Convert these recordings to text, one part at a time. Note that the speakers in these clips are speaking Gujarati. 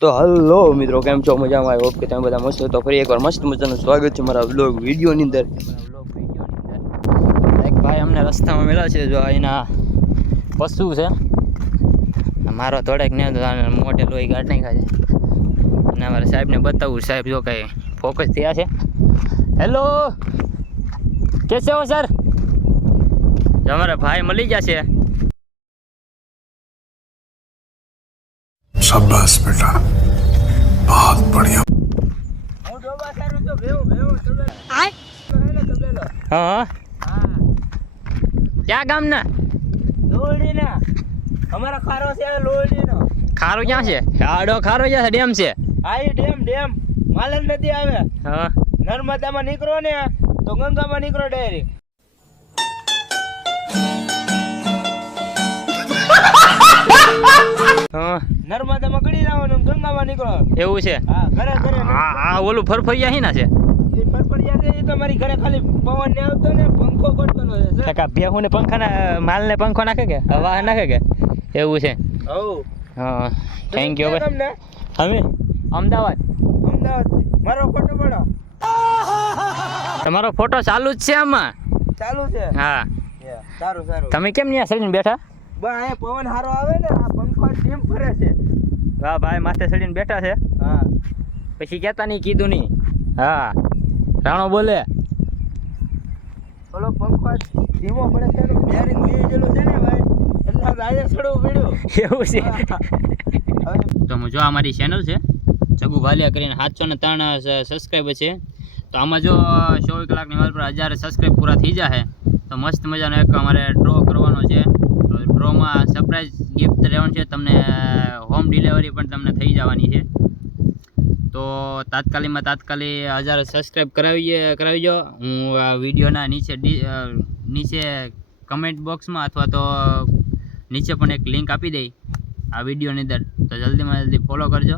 તો હલો મિત્રો, કેમ છો? મજામાં? આઈ હોપ કે તમે બધા મસ્ત. તો ફરી એકવાર મસ્ત મજાનું સ્વાગત છે મારા વ્લોગ વિડીયોની અંદર. એક ભાઈ અમને રસ્તામાં મળ્યા છે, જો અહીંના પશુ છે મારો થોડેક ને મોટે લોહી ગાઢ નાખ્યા છે અને અમારા સાહેબને બતાવું. સાહેબ જો કઈ ફોકસ થયા છે. હેલો, કેસે હો સર? જો અમારા ભાઈ મળી ગયા છે. शाबाश बेटा, बहुत बढ़िया। हाँ, क्या गाम ना? લોડી ના અમારા ખારો છે લોડી નો. ખારો ક્યાં છે? આડો ખારો ક્યાં છે? ડેમ છે. આ ડેમ માલન નદી આવે. હા, નર્મદામાં નીકળો ને તો ગંગામાં નીકળો ડાયરેક્ટ. હા, નર્મદામાં ગળી જવાનું, ગંગામાં નીકળો. એવું છે. હા, ઘરે હા, ઓલું ફરફરિયા હી ના છે. એ ફરફરિયા છે એ તો મારી ઘરે ખાલી પવન ને આવતો ને પંખો પડતો છે. કાકા ભેહું ને પંખા ના માલ ને પંખો નાખે કે હવા નાખે કે એવું છે? હઉ. હા, થેન્ક યુ. હવે તમને અમે અમદાવાદ. મારો ફોટો પડો. તમારો ફોટો ચાલુ જ છે આમાં. ચાલુ છે. હા, સારું સારું. તમે કેમ ત્યાં ચડીને બેઠા? બસ અહીંયા પવન સારો આવે ને, આ પંખો ટીમ ફરે છે. હા ભાઈ, માથે ચડીને બેઠા છે. હા, પછી કહેતા નહીં, કીધું નહીં. હા, રાણો બોલે. ઓલો પંખો ધીમો પડે છે ને બેરિંગ લઈ ગયેલું છે ને ભાઈ, એટલે આજે ચડવું પડ્યું. એવું છે. હવે તો જો અમારી ચેનલ છે ચગુ ભાલિયા કરીને 703 સબસ્ક્રાઈબર છે. તો આમાં જો 24 કલાકની વાર પર 1000 સબસ્ક્રાઈબ પૂરા થઈ જાય તો મસ્ત મજાનો એક અમારે ડ્રો કરવાનો છે. તો ડ્રોમાં સરપ્રાઈઝ ગિફ્ટ રહેવાનું છે. તમને હોમ ડિલિવરી પણ તમને થઈ જવાની છે. તો તાત્કાલિક 1000 સબસ્ક્રાઈબ કરાવી દો. હું આ વિડીયોના નીચે કમેન્ટ બોક્સમાં અથવા તો નીચે પણ એક લિંક આપી દઈ આ વિડીયોની અંદર. તો જલ્દીમાં જલ્દી ફોલો કરજો.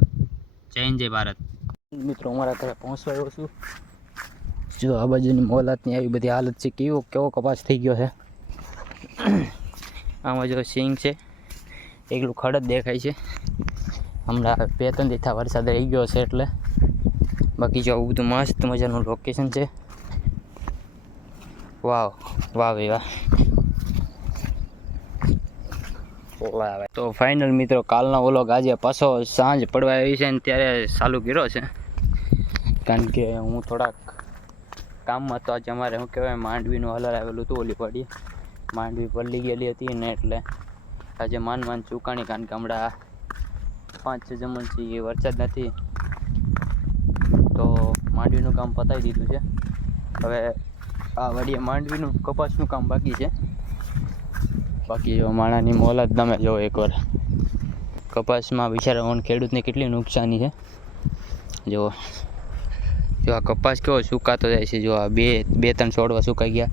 જય હિન્દ, જય ભારત. મિત્રો, અમારા ઘરે પહોંચવા આવ્યો છું. જો આ બાજુની મોલાતની આવી બધી હાલત છે. કેવો કપાસ થઈ ગયો છે. આમાં જો સિંગ છે, એકલું ખડ જ દેખાય છે. હમણાં 2-3 દિવસથી વરસાદ રહી ગયો છે એટલે. બાકી જો આવું બધું મસ્ત મજાનું લોકેશન છે. વાવ વાહ ભાઈ વાહ. તો ફાઇનલ મિત્રો, કાલનો વ્લોગ આજે પાછો સાંજ પડવા આવી છે ને ત્યારે ચાલુ કર્યો છે. કારણ કે હું થોડાક કામમાં તો આજે અમારે શું કહેવાય માંડવીનું હલર આવેલું હતું. ઓલી પડી માંડવી પલળી ગયેલી હતી ને એટલે આજે માંડ ચૂકાણી. કારણ કે હમણાં 5-6 જમણથી વરસાદ નથી તો માંડવીનું કામ પતાવી દીધું છે. હવે આ વડીએ માંડવીનું કપાસનું કામ બાકી છે. બાકી જો માણાની મોલાદ તમે જો એકવાર કપાસમાં બિચારા ખેડૂતને કેટલી નુકસાની છે. જો આ કપાસ કેવો સુકાતો જાય છે. જો આ 2-3 છોડવા સુકાઈ ગયા,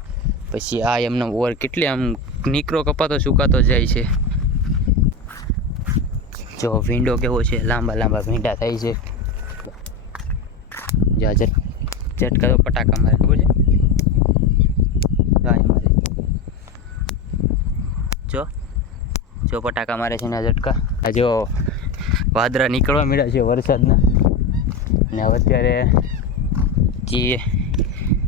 પછી આ એમનો ઓર કેટલી આમ નીકળો કપાતો સુકાતો જાય છે. જો ભીંડો કેવો છે, લાંબા ભીંડા થાય છે. જો ઝટકા તો પટાકા મારે ખબર છે. જો પટાકા મારે છે ને ઝટકા. આ જો વાદળા નીકળવા મળ્યા છે વરસાદના. ને હવે અત્યારે જે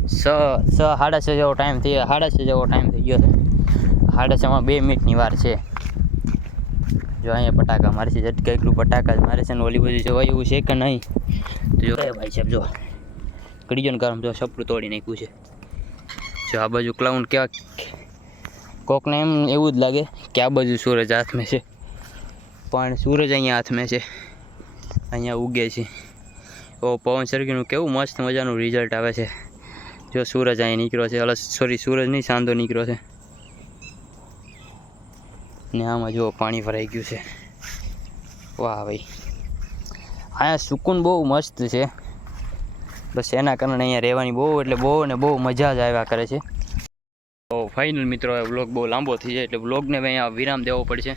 6:30 જેવો ટાઈમ થઈ ગયો. 6:30 જેવો ટાઈમ થઈ ગયો છે. 6:30માં 2 મિનિટની વાર છે. જો અહીંયા પટાકા મારે છે, ઝટકા એકલું પટાકા જ મારે છે ને ઓલી બાજુ જોવા એવું છે કે નહીં. તો જો ભાઈ સાહેબ જો કડીજો ને ગરમ જો સપડું તોડી નાખ્યું છે. જો આ બાજુ ક્લાઉડ કેવા કોકને એમ એવું જ લાગે કે આ બાજુ સૂરજ હાથમાં છે, પણ સૂરજ અહીંયા હાથમાં છે, અહીંયા ઉગે છે. ઓ પવન સરગીનું કેવું મસ્ત મજાનું રિઝલ્ટ આવે છે. જો સૂરજ અહીંયા નીકળ્યો છે, સૂરજ નહીં ચાંદો નીકળ્યો છે. ને આમાં જો પાણી ભરાઈ ગયું છે. વાહ ભાઈ, અહીંયા સુકૂન બહુ મસ્ત છે. બસ એના કારણે અહીંયા રહેવાની બહુ મજા જ આવ્યા કરે છે. તો ફાઇનલ મિત્રો, વ્લોગ બહુ લાંબો થઈ જાય એટલે વ્લોગને અહીંયા વિરામ દેવો પડશે.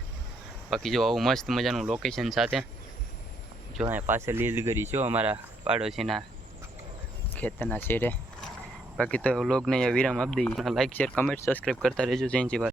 બાકી જો આવું મસ્ત મજાનું લોકેશન સાથે જો અહીંયા પાસે લીલગરી છે અમારા પાડોશીના ખેતરના શેરે. બાકી તો વ્લોગને અહીંયા વિરામ આપી દઈએ. લાઈક, શેર, કમેન્ટ, સબસ્ક્રાઈબ કરતા રહેજો. જય હિન્દ, જય ભારત.